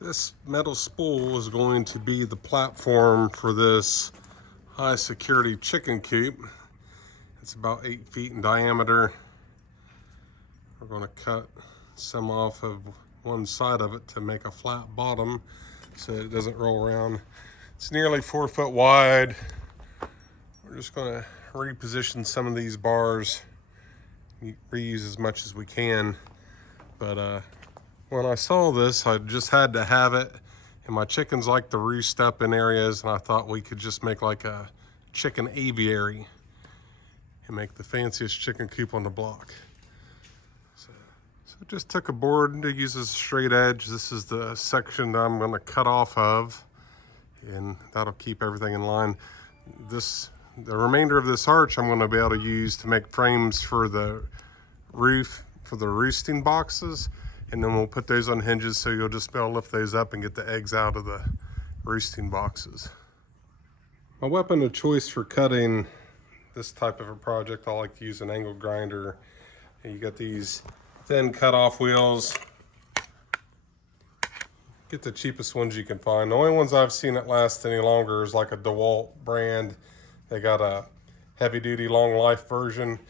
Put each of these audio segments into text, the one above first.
This metal spool is going to be the platform for this high security chicken coop. It's about 8 feet in diameter. We're going to cut some off of one side of it to make a flat bottom so that it doesn't roll around. It's nearly 4 foot wide. We're just going to reposition some of these bars, reuse as much as we can. But when I saw this, I just had to have it. And my chickens like to roost up in areas, and I thought we could just make like a chicken aviary and make the fanciest chicken coop on the block. So just took a board to use as a straight edge. This is the section that I'm going to cut off of, and that'll keep everything in line. The remainder of this arch I'm going to be able to use to make frames for the roof for the roosting boxes, and then we'll put those on hinges so you'll just be able to lift those up and get the eggs out of the roosting boxes. My weapon of choice for cutting this type of a project, I like to use an angle grinder. And you got these thin cut-off wheels. Get the cheapest ones you can find. The only ones I've seen that last any longer is like a DeWalt brand. They got a heavy-duty long life version,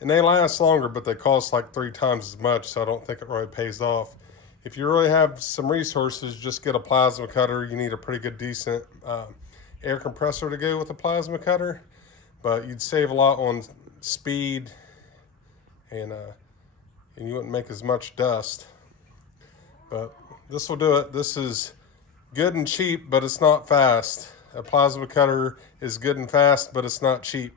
and they last longer, but they cost like 3 times as much, so I don't think it really pays off. If you really have some resources, just get a plasma cutter. You need a pretty good, decent air compressor to go with a plasma cutter, but you'd save a lot on speed, and you wouldn't make as much dust. But this will do it. This is good and cheap, but it's not fast. A plasma cutter is good and fast, but it's not cheap.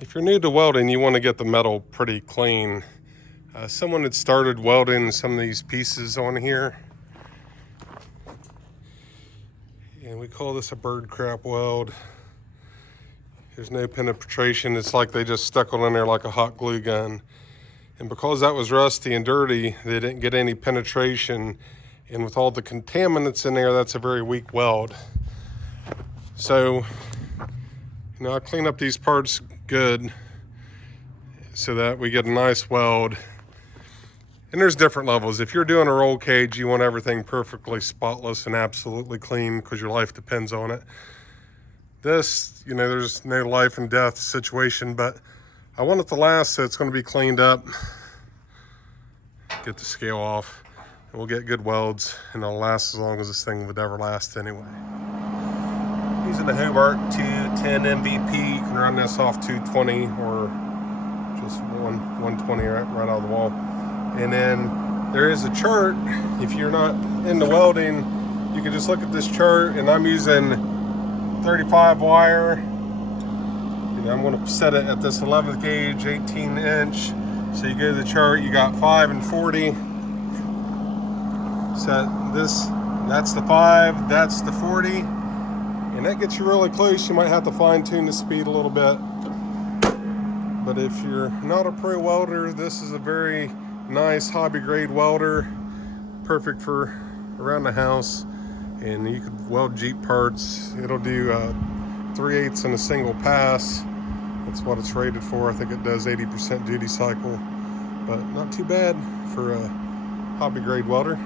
If you're new to welding, you want to get the metal pretty clean. Someone had started welding some of these pieces on here, and we call this a bird crap weld. There's no penetration. It's like they just stuck it in there like a hot glue gun. And because that was rusty and dirty, they didn't get any penetration. And with all the contaminants in there, that's a very weak weld. So, I clean up these parts good so that we get a nice weld. And there's different levels. If you're doing a roll cage, you want everything perfectly spotless and absolutely clean because your life depends on it. This, there's no life and death situation, but I want it to last, so it's going to be cleaned up. Get the scale off, and we'll get good welds, and it'll last as long as this thing would ever last anyway. Using the Hobart 210 MVP, you can run this off 220 or just 120 right out of the wall. And then there is a chart. If you're not into welding, you can just look at this chart, and I'm using 35 wire. I'm going to set it at this 11th gauge, 18 inch. So you go to the chart, you got 5 and 40. Set this, that's the 5, that's the 40. And that gets you really close. You might have to fine tune the speed a little bit. But if you're not a pro welder, this is a very nice hobby grade welder. Perfect for around the house. And you could weld Jeep parts. It'll do 3/8 in a single pass. That's what it's rated for. I think it does 80% duty cycle, but not too bad for a hobby grade welder.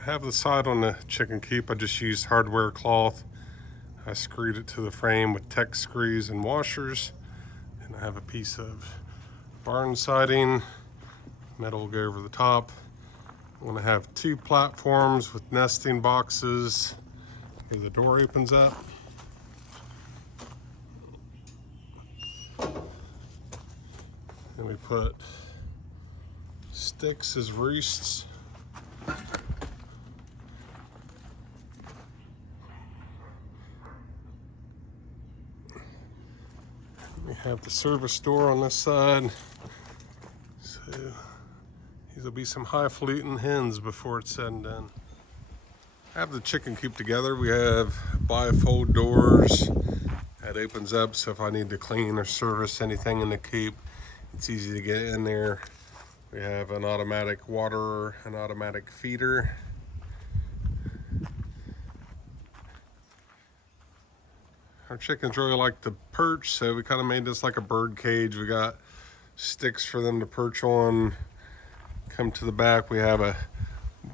I have the side on the chicken coop. I just used hardware cloth. I screwed it to the frame with Tech screws and washers. And I have a piece of barn siding. Metal will go over the top. I'm going to have 2 platforms with nesting boxes where the door opens up. And we put sticks as roosts. We have the service door on this side. So these will be some highfalutin hens before it's said and done. I have the chicken coop together. We have bifold doors that opens up, so if I need to clean or service anything in the coop, it's easy to get in there. We have an automatic waterer, an automatic feeder. Our chickens really like to perch, so we kind of made this like a bird cage. We got sticks for them to perch on. Come to the back, we have a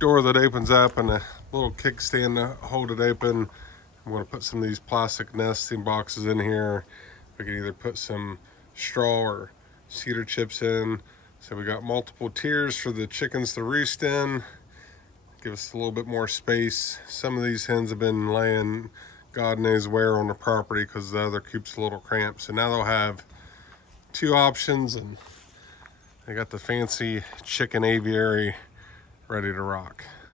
door that opens up and a little kickstand to hold it open. I'm going to put some of these plastic nesting boxes in here. We can either put some straw or cedar chips in. So we got multiple tiers for the chickens to roost in. Give us a little bit more space. Some of these hens have been laying God knows where on the property because the other coop's a little cramped. So now they'll have two options, and they got the fancy chicken aviary ready to rock.